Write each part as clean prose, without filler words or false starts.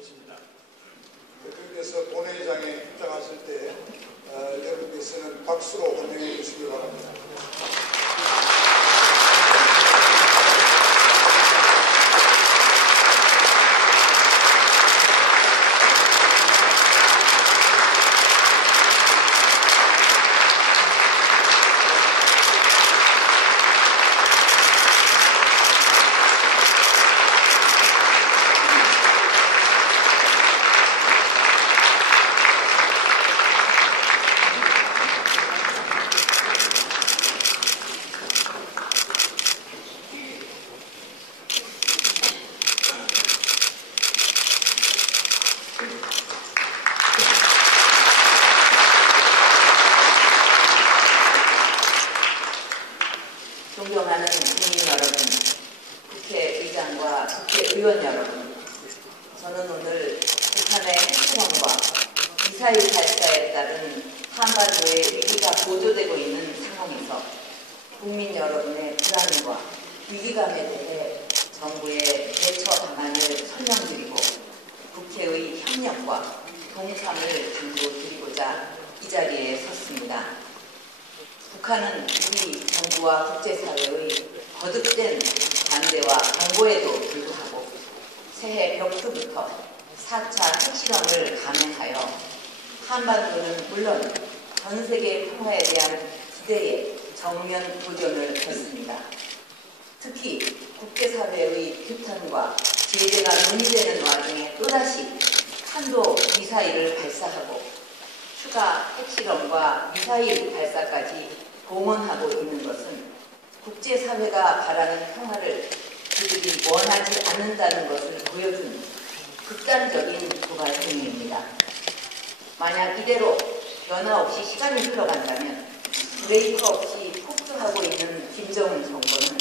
계십니다. 대통령께서 본회의장에 입장하실 때 여러분께서는 박수로 환영해 주시기 바랍니다. 존경하는 국민 여러분, 국회의장과 국회의원 여러분, 저는 오늘 북한의 핵실험과 미사일 발사에 따른 한반도의 위기가 고조되고 있는 상황에서 국민 여러분의 불안과 위기감에 대해 정부의 대처 방안을 설명드리고 국회의 협력과 동참을 당부드리고자 이 자리에 섰습니다. 북한은 우리 정부와 국제사회의 거듭된 반대와 경고에도 불구하고 새해 벽두부터 4차 핵실험을 감행하여 한반도는 물론 전 세계 평화에 대한 기대에 정면 도전을 폈습니다. 특히 국제사회의 규탄과 제재가 논의되는 와중에 또다시 탄도 미사일을 발사하고 추가 핵실험과 미사일 발사까지 봉헌하고 있는 것은 국제사회가 바라는 평화를 그들이 원하지 않는다는 것을 보여준 극단적인 도발 행위입니다. 만약 이대로 변화 없이 시간이 흘러간다면 브레이크 없이 폭주하고 있는 김정은 정권은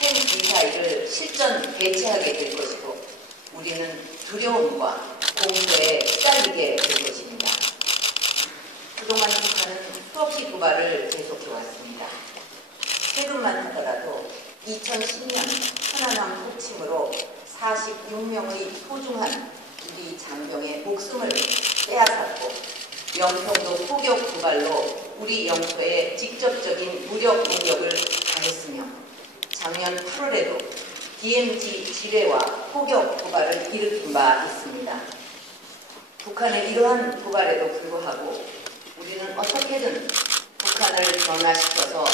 핵 미사일을 실전 배치하게 될 것이고 우리는 두려움과 공포에 시달리게 될 것입니다. 그동안 북한은 수없이 도발을 계속해왔습니다. 최근만 하더라도 2010년 천안함 폭침으로 46명의 소중한 우리 장병의 목숨을 빼앗았고 영평도 포격 도발로 우리 영토에 직접적인 무력 공격을 가했으며 작년 8월에도 DMZ 지뢰와 포격 도발을 일으킨 바 있습니다. 북한의 이러한 도발에도 불구하고 우리는 어떻게든 북한을 변화시켜서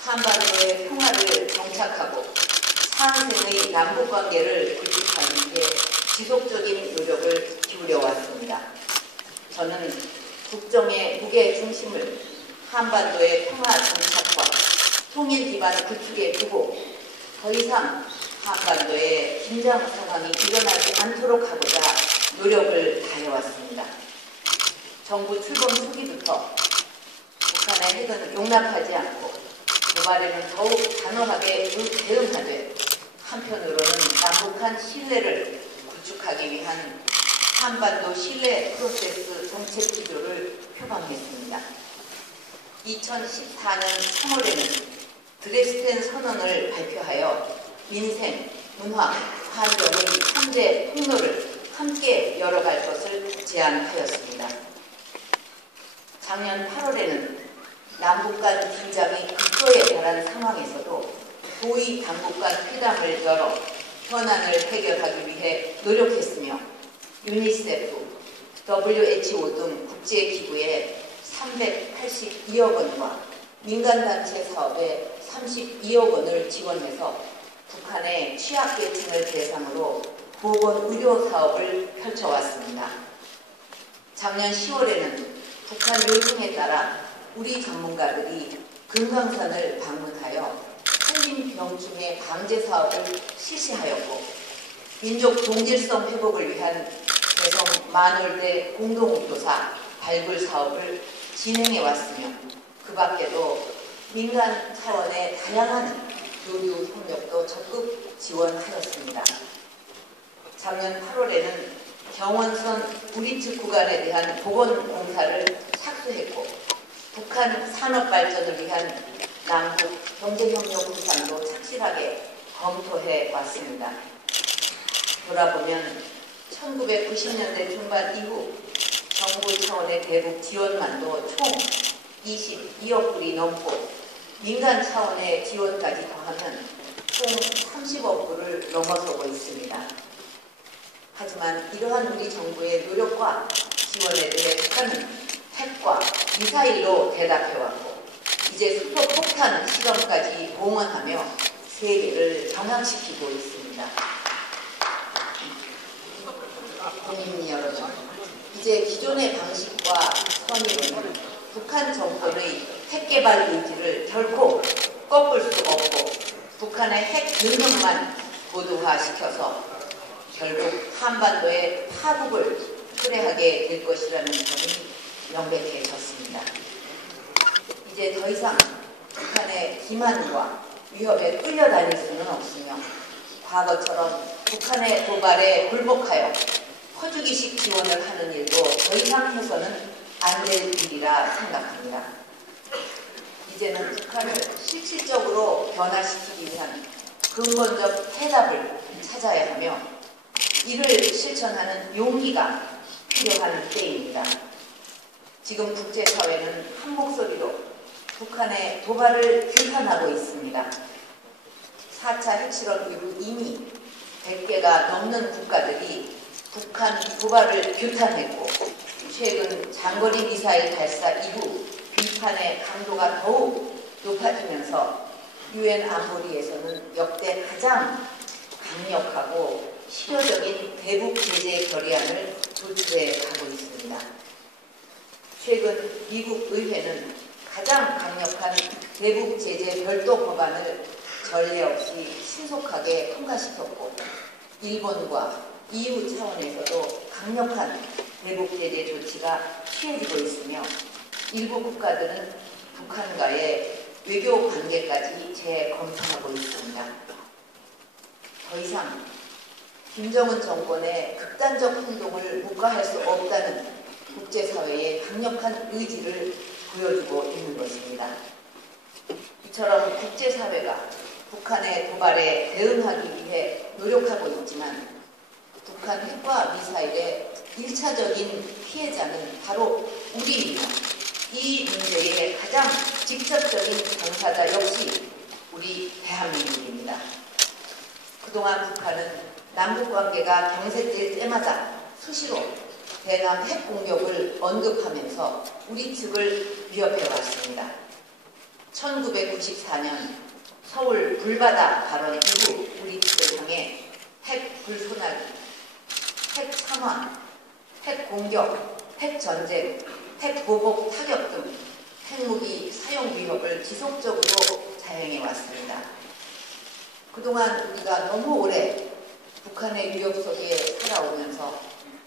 한반도의 평화를 정착하고 상생의 남북관계를 구축하는 데 지속적인 노력을 기울여왔습니다. 저는 국정의 무게 중심을 한반도의 평화 정착과 통일 기반 구축에 두고 더 이상 한반도에 긴장 상황이 일어나지 않도록 하고자 노력을 다해왔습니다. 정부 출범 초기부터 북한의 핵은 용납하지 않고 도발에는 더욱 단호하게 대응하되 한편으로는 남북한 신뢰를 구축하기 위한 한반도 신뢰 프로세스 정책 기조를 표방했습니다. 2014년 3월에는 드레스덴 선언을 발표하여 민생, 문화, 환경의 3대 통로를 함께 열어갈 것을 제안하였습니다. 작년 8월에는 남북 간 긴장이 극도에 달한 상황에서도 도의 당국 간 회담을 열어 현안을 해결하기 위해 노력했으며 유니세프, WHO 등 국제기구에 382억 원과 민간단체 사업에 32억 원을 지원해서 북한의 취약계층을 대상으로 보건의료 사업을 펼쳐왔습니다. 작년 10월에는 북한 요청에 따라 우리 전문가들이 금강산을 방문하여 한림병충해 방제 사업을 실시하였고 민족 동질성 회복을 위한 대성 만월대 공동조사 발굴 사업을 진행해 왔으며 그 밖에도 민간 차원의 다양한 교류 협력도 적극 지원하였습니다. 작년 8월에는 경원선 우리측 구간에 대한 복원공사를 착수했고 북한 산업발전을 위한 남북 경제협력 구상도 착실하게 검토해 왔습니다. 돌아보면 1990년대 중반 이후 정부 차원의 대북 지원만도 총 22억 불이 넘고 민간 차원의 지원까지 더하면 총 30억 불을 넘어서고 있습니다. 하지만 이러한 우리 정부의 노력과 지원에 대해 북한은 핵과 미사일로 대답해왔고 이제 수소폭탄 실험까지 봉헌하며 세계를 경악시키고 있습니다. 국민 여러분, 이제 기존의 방식과 선의로는 북한 정권의 핵개발 의지를 결코 꺾을 수 없고 북한의 핵 능력만 고도화시켜서 결국 한반도의 파국을 초래하게 될 것이라는 점이 명백해졌습니다. 이제 더 이상 북한의 기만과 위협에 끌려다닐 수는 없으며 과거처럼 북한의 도발에 굴복하여 퍼주기식 지원을 하는 일도 더 이상 해서는 안 될 일이라 생각합니다. 이제는 북한을 실질적으로 변화시키기 위한 근본적 해답을 찾아야 하며 이를 실천하는 용기가 필요한 때입니다. 지금 국제사회는 한 목소리로 북한의 도발을 규탄하고 있습니다. 4차 핵실험 이후 이미 100개가 넘는 국가들이 북한 도발을 규탄했고 최근 장거리 미사일 발사 이후 비판의 강도가 더욱 높아지면서 UN 안보리에서는 역대 가장 강력하고 실효적인 대북 제재 결의안을 도출해 가고 있습니다. 최근 미국 의회는 가장 강력한 대북 제재 별도 법안을 전례 없이 신속하게 통과시켰고 일본과 EU 차원에서도 강력한 대북 제재 조치가 취해지고 있으며 일부 국가들은 북한과의 외교 관계까지 재검토하고 있습니다. 더 이상 김정은 정권의 극단적 행동을 묵과할 수 없다는 국제사회의 강력한 의지를 보여주고 있는 것입니다. 이처럼 국제사회가 북한의 도발에 대응하기 위해 노력하고 있지만 북한 핵과 미사일의 1차적인 피해자는 바로 우리이며 이 문제의 가장 직접적인 당사자 역시 우리 대한민국입니다. 그동안 북한은 남북관계가 경색될 때마다 수시로 대남 핵 공격을 언급하면서 우리 측을 위협해왔습니다. 1994년 서울 불바다 발언 이후 우리 측을 향해 핵 불소나기, 핵 참화, 핵 공격, 핵 전쟁, 핵 보복 타격 등 핵무기 사용 위협을 지속적으로 자행해왔습니다. 그동안 우리가 너무 오래 북한의 위협 속에 살아오면서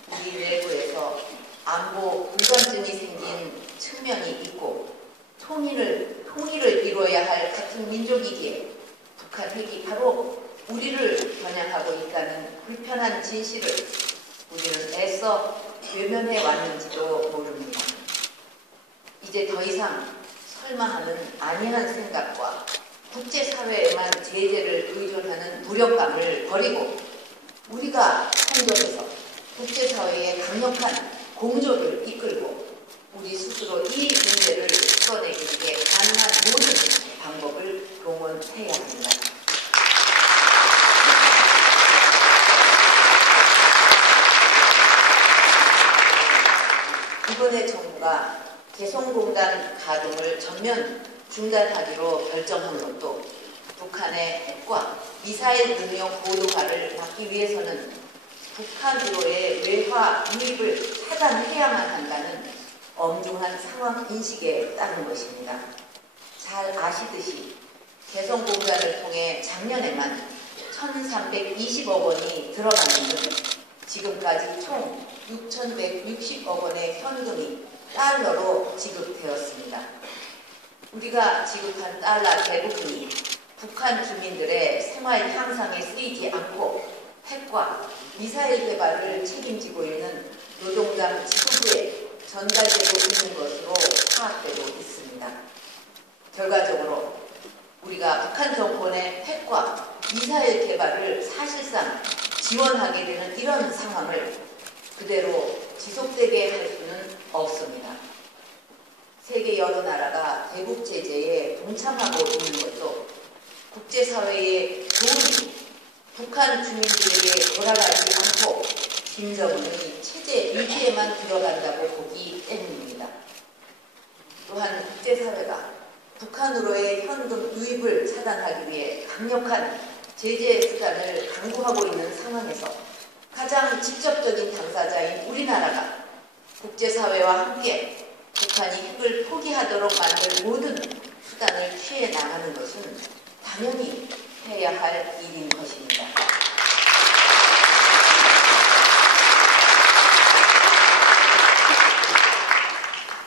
우리 내부에서 안보 불감증이 생긴 측면이 있고 통일을 이루어야 할 같은 민족이기에 북한 핵이 바로 우리를 겨냥하고 있다는 불편한 진실을 우리는 애써 외면해 왔는지도 모릅니다. 이제 더 이상 설마 하는 아니한 생각과 국제사회에만 제재를 의존하는 무력감을 버리고 우리가 선도해서 국제사회의 강력한 공조를 이끌고 우리 스스로 이 문제를 풀어내기 위해 가능한 모든 방법을 동원해야 합니다. 이번에 정부가 개성공단 가동을 전면 중단하기로 결정한 것도 북한의 핵과 미사일 능력 고도화를 막기 위해서는 북한으로의 외화 유입을 차단해야만 한다는 엄중한 상황 인식에 따른 것입니다. 잘 아시듯이 개성공단을 통해 작년에만 1,320억 원이 들어갔는데 지금까지 총 6,160억 원의 현금이 달러로 지급되었습니다. 우리가 지급한 달러 대부분이 북한 주민들의 생활 향상에 쓰이지 않고 핵과 미사일 개발을 책임지고 있는 노동당 지도부에 전달되고 있는 것으로 파악되고 있습니다. 결과적으로 우리가 북한 정권의 핵과 미사일 개발을 사실상 지원하게 되는 이런 상황을 그대로 지속되게 할 수는 없습니다. 세계 여러 나라가 대북 제재에 동참하고 있는 것도 국제사회의 도움이 북한 주민들에게 돌아가지 않고 김정은의 체제 유지에만 들어간다고 보기 때문입니다. 또한 국제사회가 북한으로의 현금 유입을 차단하기 위해 강력한 제재 수단을 강구하고 있는 상황에서 가장 직접적인 당사자인 우리나라가 국제사회와 함께 북한이 핵을 포기하도록 만들 모든 수단을 취해 나가는 것은 당연히 해야 할 일인 것입니다.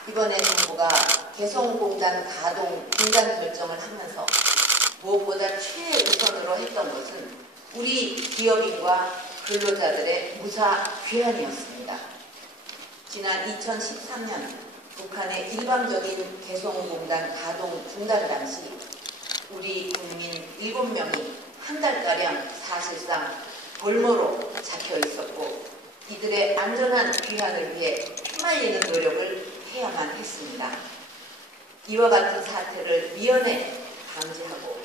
이번에 정부가 개성공단 가동 중단 결정을 하면서 무엇보다 최우선으로 했던 것은 우리 기업인과 근로자들의 무사 귀환이었습니다. 지난 2013년 북한의 일방적인 개성공단 가동 중단 당시 우리 국민 7명이 한 달가량 사실상 볼모로 잡혀 있었고 이들의 안전한 귀환을 위해 휘말리는 노력을 해야만 했습니다. 이와 같은 사태를 미연에 방지하고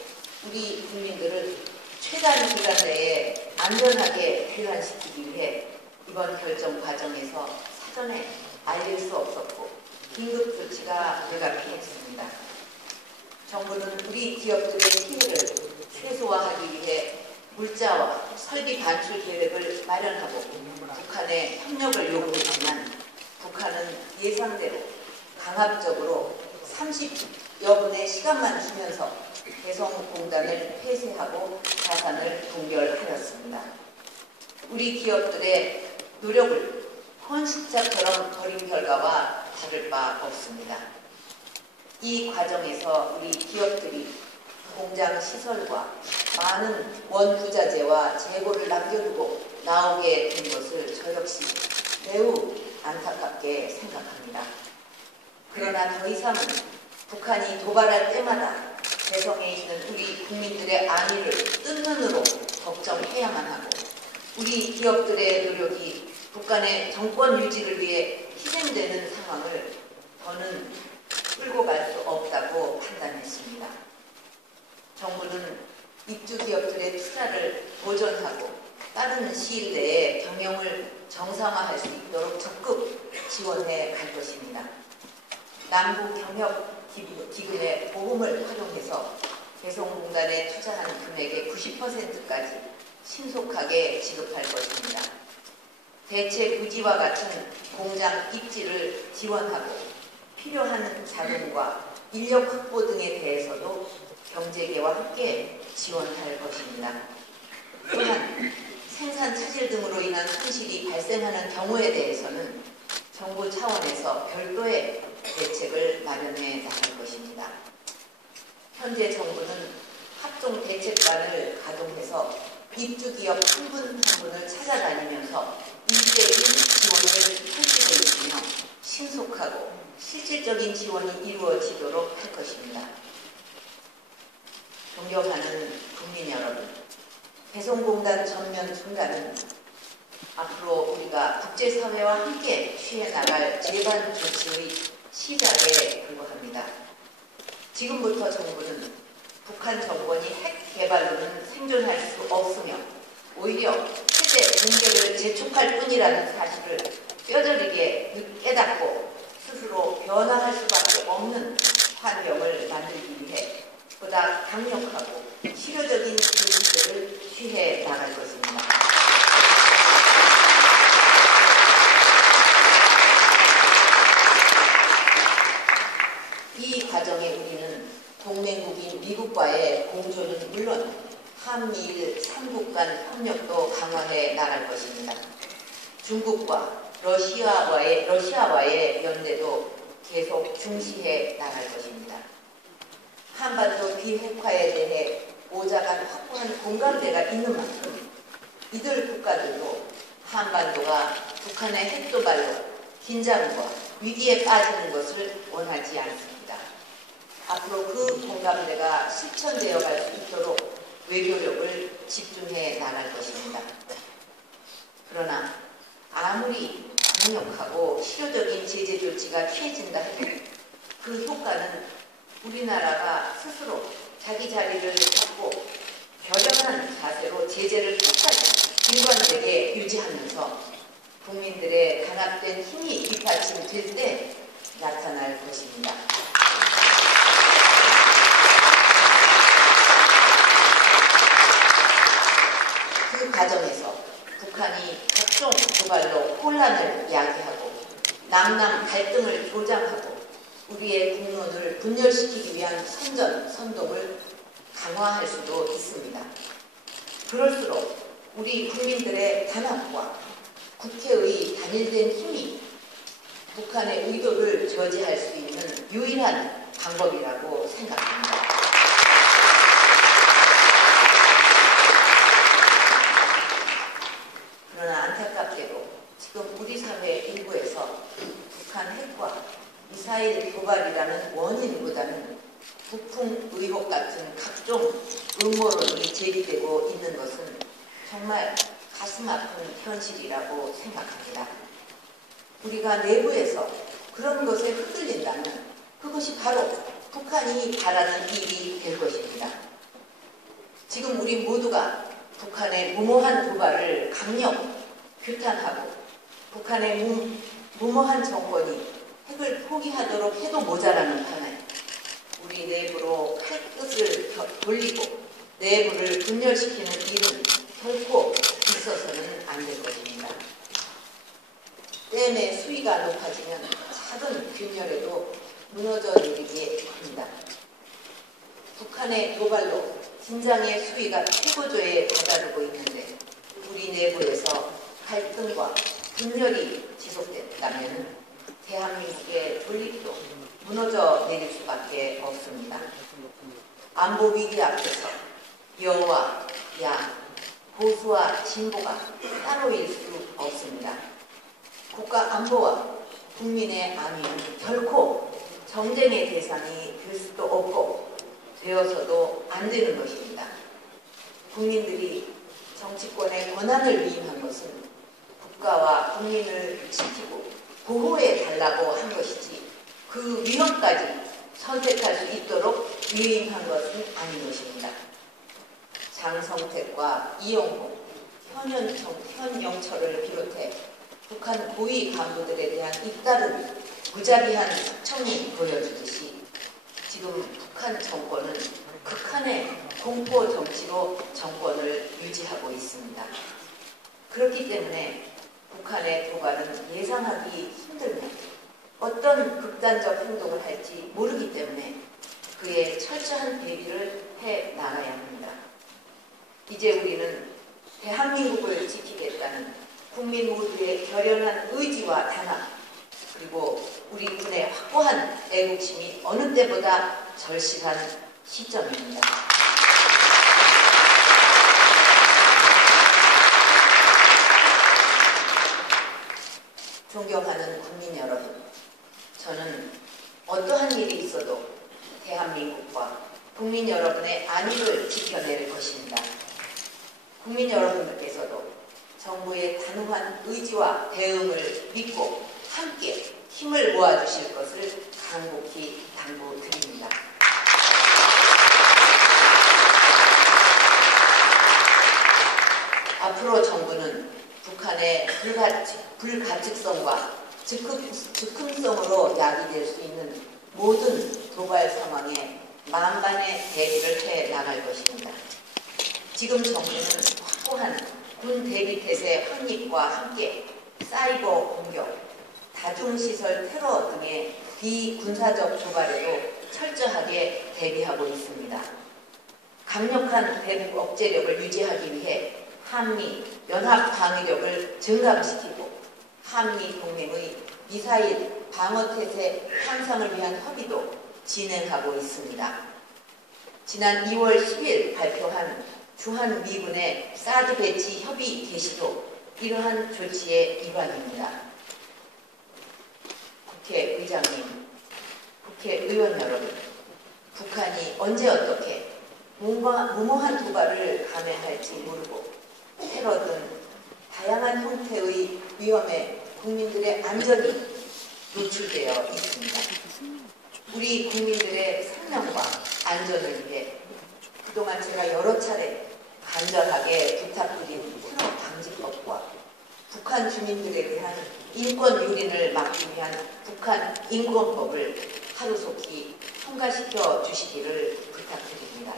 우리 국민들을 최단 기간 내에 안전하게 귀환시키기 위해 이번 결정 과정에서 사전에 알릴 수 없었고 긴급 조치가 불가피했습니다. 정부는 우리 기업들의 피해를 최소화하기 위해 물자와 설비 반출 계획을 마련하고 북한에 협력을 요구했지만 북한은 예상대로 강압적으로 30여 분의 시간만 주면서 개성공단을 폐쇄하고 자산을 동결하였습니다. 우리 기업들의 노력을 헌신자처럼 벌인 결과와 다를 바 없습니다. 이 과정에서 우리 기업들이 공장 시설과 많은 원부자재와 재고를 남겨두고 나오게 된 것을 저 역시 매우 안타깝게 생각합니다. 그러나 더 이상은 북한이 도발할 때마다 개성에 있는 우리 국민들의 안위를 뜬 눈으로 걱정해야만 하고 우리 기업들의 노력이 북한의 정권 유지를 위해 희생되는 상황을 더는 끌고 갈 수 없다고 판단했습니다. 정부는 입주 기업들의 투자를 보전하고 빠른 시일 내에 경영을 정상화할 수 있도록 적극 지원해 갈 것입니다. 남북경협기금의 보험을 활용해서 개성공단에 투자한 금액의 90%까지 신속하게 지급할 것입니다. 대체 부지와 같은 공장 입지를 지원하고 필요한 자금과 인력 확보 등에 대해서도 경제계와 함께 지원할 것입니다. 또한 생산 차질 등으로 인한 손실이 발생하는 경우에 대해서는 정부 차원에서 별도의 대책을 마련해 나갈 것입니다. 현재 정부는 합동대책반을 가동해서 입주기업 한 분 한 분을 찾아다니면서 1대1 지원을 펼치고 있으며 신속하고 실질적인 지원이 이루어지도록 할 것입니다. 존경하는 국민 여러분, 개성공단 전면 중단은 앞으로 우리가 국제사회와 함께 취해 나갈 재반 조치의 시작에 불과합니다. 지금부터 정부는 북한 정권이 핵 개발로는 생존할 수 없으며 오히려 세계 붕괴를 재촉할 뿐이라는 사실을 뼈저리게 깨닫고 스스로 변화할 수밖에 없는 환경을 만들기 위해 보다 강력하고 실효적인 조치들을 취해 나갈 것입니다. 이 과정에 우리는 동맹국인 미국과의 공조는 물론 한미일 3국 간 협력도 강화해 나갈 것입니다. 중국과 러시아와의 연대도 계속 중시해 나갈 것입니다. 한반도 비핵화에 대해 오자간 확고한 공감대가 있는 만큼 이들 국가들도 한반도가 북한의 핵도발로 긴장과 위기에 빠지는 것을 원하지 않습니다. 앞으로 그 공감대가 실천되어 갈 수 있도록 외교력을 집중해 나갈 것입니다. 그러나 아무리 강력하고 실효적인 제재 조치가 취해진다 해도 그 효과는 우리나라가 스스로 자기 자리를 잡고 결연한 자세로 제재를 끝까지 일관되게 유지하면서 국민들의 단합된 힘이 뒷받침될 때 나타날 것입니다. 그 과정에서 북한이 각종 도발로 혼란을 야기하고 남남 갈등을 조장하고 우리의 국론을 분열시키기 위한 선동을 강화할 수도 있습니다. 그럴수록 우리 국민들의 단합과 국회의 단일된 힘이 북한의 의도를 저지할 수 있는 유일한 방법이라고 생각합니다. 그러나 안타깝게도 지금 우리 사회 일부에서 북한 핵과 미사일 도발이라는 원인보다는 북풍 의혹 같은 각종 음모론이 제기되고 있는 것은 정말 가슴 아픈 현실이라고 생각합니다. 우리가 내부에서 그런 것에 흔들린다면 그것이 바로 북한이 바라는 일이 될 것입니다. 지금 우리 모두가 북한의 무모한 도발을 강력 규탄하고 북한의 무모한 정권이 핵을 포기하도록 해도 모자라는 판에 우리 내부로 칼끝을 돌리고 내부를 분열시키는 일은 결코 있어서는 안 될 것입니다. 댐의 수위가 높아지면 작은 균열에도 무너져 내리게 합니다. 북한의 도발로 긴장의 수위가 최고조에 다다르고 있는데 우리 내부에서 갈등과 분열이 지속된다면 대한민국의 존립도 무너져 내릴 수밖에 없습니다. 안보 위기 앞에서 여와 야, 보수와 진보가 따로일 수 없습니다. 국가 안보와 국민의 안위는 결코 정쟁의 대상이 될 수도 없고 되어서도 안 되는 것입니다. 국민들이 정치권의 권한을 위임한 것은 국가와 국민을 지키고 보호해 달라고 한 것이지 그 위험까지 선택할 수 있도록 위임한 것은 아닌 것입니다. 장성택과 이영호, 현영철을 비롯해 북한 고위 간부들에 대한 잇따른 무자비한 숙청이 보여주듯이 지금 북한 정권은 극한의 공포 정치로 정권을 유지하고 있습니다. 그렇기 때문에 북한의 도발은 예상하기 힘들며 어떤 극단적 행동을 할지 모르기 때문에 그에 철저한 대비를 해 나가야 합니다. 이제 우리는 대한민국을 지키겠다는 국민 모두의 결연한 의지와 단합 그리고 우리 군의 확고한 애국심이 어느 때보다 절실한 시점입니다. 존경하는 국민 여러분, 저는 어떠한 일이 있어도 대한민국과 국민 여러분의 안위를 지켜낼 것입니다. 국민 여러분들께서도 정부의 단호한 의지와 대응을 믿고 함께 힘을 모아주실 것을 간곡히 당부드립니다. 앞으로 정부는 북한의 불가측성과 즉흥성으로 야기될 수 있는 모든 도발 상황에 만반의 대비를 해 나갈 것입니다. 지금 정부는 확고한 군 대비태세 확립과 함께 사이버 공격, 다중시설 테러 등의 비군사적 도발에도 철저하게 대비하고 있습니다. 강력한 대북 억제력을 유지하기 위해 한미 연합 방위력을 증강시키고 한미 동맹의 미사일 방어태세 향상을 위한 협의도 진행하고 있습니다. 지난 2월 10일 발표한 주한미군의 사드 배치 협의 개시도 이러한 조치의 일환입니다. 국회의장님, 국회의원 여러분, 북한이 언제 어떻게 무모한 도발을 감행할지 모르고 테러든 다양한 형태의 위험에 국민들의 안전이 노출되어 있습니다. 우리 국민들의 생명과 안전을 위해 그동안 제가 여러 차례 간절하게 부탁드린 테러 방지법과 북한 주민들에 대한 인권 유린을 막기 위한 북한 인권법을 하루속히 통과시켜 주시기를 부탁드립니다.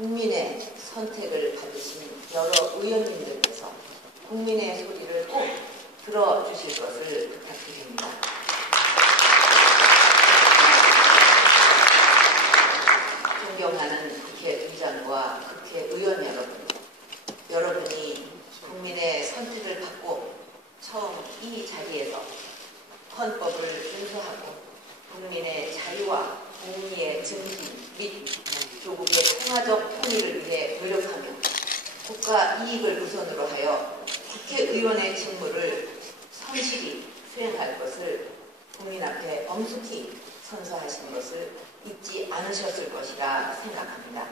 국민의 선택을 받으신 여러 의원님들께서 국민의 소리를 꼭 들어주실 것을 부탁드립니다. 존경하는 국회의장과 국회의원 여러분이 국민의 선택을 받고 처음 이 자리에서 헌법을 준수하고 국민의 자유와 공의의 증진 및 조국의 평화적 통일을 위해 노력하며 국가 이익을 우선으로 하여 국회의원의 직무를 성실히 수행할 것을 국민 앞에 엄숙히 선서하신 것을 잊지 않으셨을 것이라 생각합니다.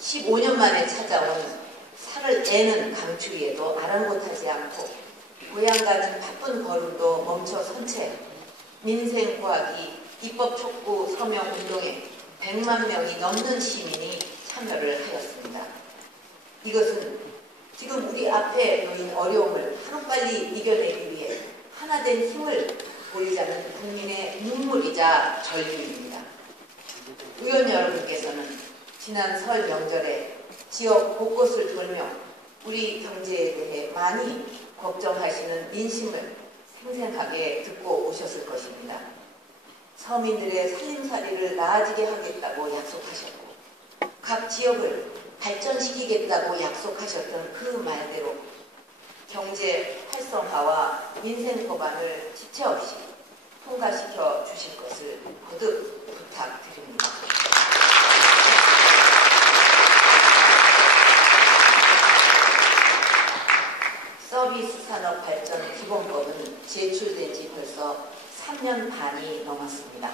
15년 만에 찾아온 살을 애는 강추위에도 아랑곳하지 않고 고향 가진 바쁜 걸음도 멈춰 선 채 민생과학이 입법 촉구 서명 운동에 100만 명이 넘는 시민이 참여를 하였습니다. 이것은 지금 우리 앞에 놓인 어려움을 하루빨리 이겨내기 위해 하나된 힘을 보이자는 국민의 눈물이자 절규입니다. 의원 여러분께서는 지난 설 명절에 지역 곳곳을 돌며 우리 경제에 대해 많이 걱정하시는 민심을 생생하게 듣고 오셨을 것입니다. 서민들의 살림살이를 나아지게 하겠다고 약속하셨고 각 지역을 발전시키겠다고 약속하셨던 그 말대로 경제 활성화와 민생 법안을 지체 없이 통과시켜 주실 것을 거듭 부탁드립니다. 서비스 산업 발전 기본법은 제출된 지 벌써 3년 반이 넘었습니다.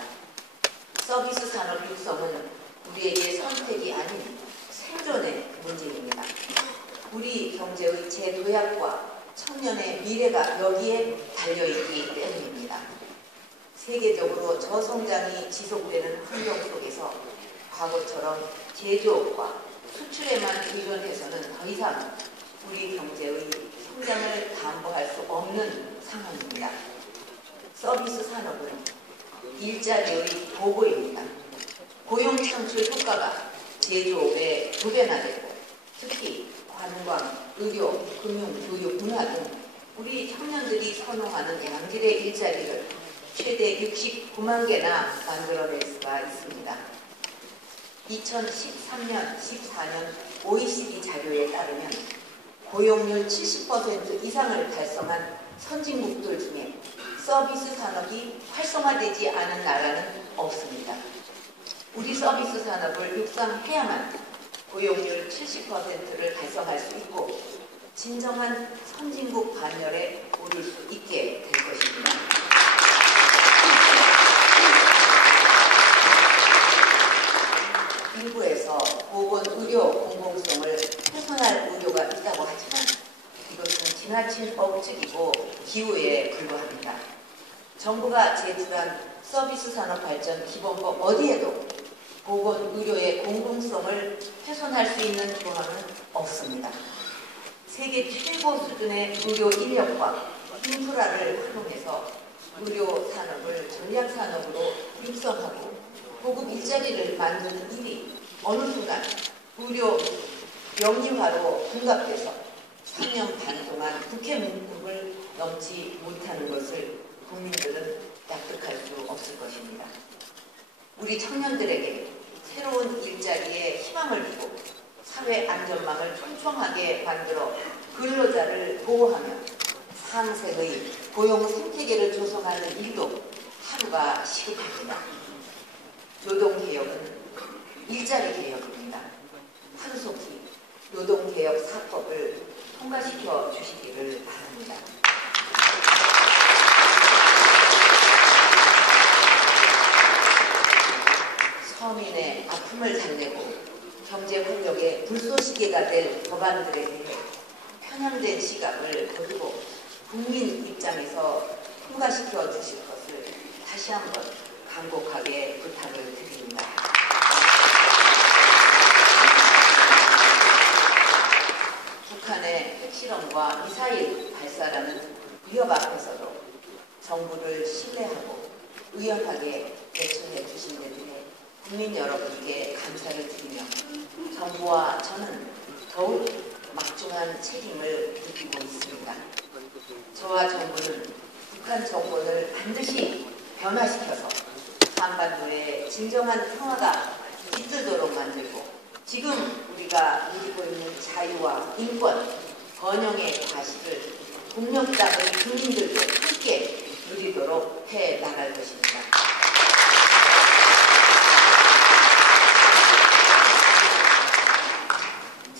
서비스 산업 육성은 우리에게 선택이 아닌 생존의 문제입니다. 우리 경제의 재도약과 청년의 미래가 여기에 달려있기 때문입니다. 세계적으로 저성장이 지속되는 환경 속에서 과거처럼 제조업과 수출에만 의존해서는 더 이상 우리 경제의 성장을 담보할 수 없는 상황입니다. 서비스 산업은 일자리의 보고입니다. 고용 창출 효과가 제조업의 2배나 되고 특히 관광, 의료, 금융, 교육, 문화 등 우리 청년들이 선호하는 양질의 일자리를 최대 69만 개나 만들어낼 수가 있습니다. 2013년, 14년 OECD 자료에 따르면 고용률 70% 이상을 달성한 선진국들 중에 서비스 산업이 활성화되지 않은 나라는 없습니다. 우리 서비스 산업을 육성해야만 고용률 70%를 달성할 수 있고 진정한 선진국 반열에 오를 수 있게 될 것입니다. 일부에서 보건의료 공공성을 훼손할 우려가 있다고 하지만 이것은 지나친 법칙이고 기우에 불과합니다. 정부가 제출한 서비스 산업 발전 기본법 어디에도 보건의료의 공공성을 훼손할 수 있는 조항은 없습니다. 세계 최고 수준의 의료 인력과 인프라를 활용해서 의료 산업을 전략 산업으로 육성하고 고급 일자리를 만드는 일이 어느 순간 의료 명의화로 둔갑돼서 3년 반 동안 국회 문턱을 넘지 못하는 것을 국민들은 납득할 수 없을 것입니다. 우리 청년들에게 새로운 일자리에 희망을 주고 사회 안전망을 촘촘하게 만들어 근로자를 보호하며 상생의 고용 생태계를 조성하는 일도 하루가 시급합니다. 노동개혁은 일자리 개혁입니다. 하루속히 노동개혁 4법을 통과시켜 주시기를 바랍니다. 서민의 문제가 될 법안들에 대해 편향된 시각을 버리고 국민 입장에서 통과시켜 주실 것을 다시 한번 간곡하게 부탁을 드립니다. 북한의 핵실험과 미사일 발사라는 위협 앞에서도 정부를 신뢰하고 의연하게 대처해 주신 데 대해 국민 여러분께 감사를 드리며 정부와 저는 더욱 막중한 책임을 느끼고 있습니다. 저와 정부는 북한 정권을 반드시 변화시켜서 한반도의 진정한 평화가 깃들도록 만들고 지금 우리가 누리고 있는 자유와 인권, 번영의 과실을 국력당의 국민들도 함께 누리도록 해 나갈 것입니다.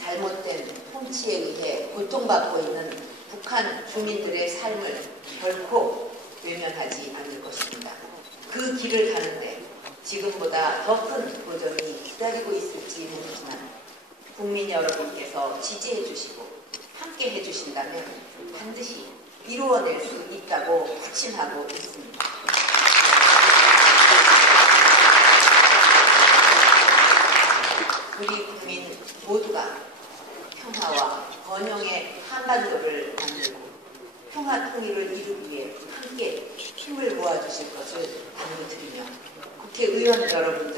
잘못된 통치에 의해 고통받고 있는 북한 주민들의 삶을 결코 외면하지 않을 것입니다. 그 길을 가는데 지금보다 더 큰 도전이 기다리고 있을지 모르지만 국민 여러분께서 지지해 주시고 함께 해주신다면 반드시 이루어낼 수 있다고 확신하고 있습니다. 우리 국민 모두가 평화와 번영의 한반도를 만들고 평화 통일을 이루기 위해 함께 힘을 모아주실 것을 당부드리며 국회의원 여러분들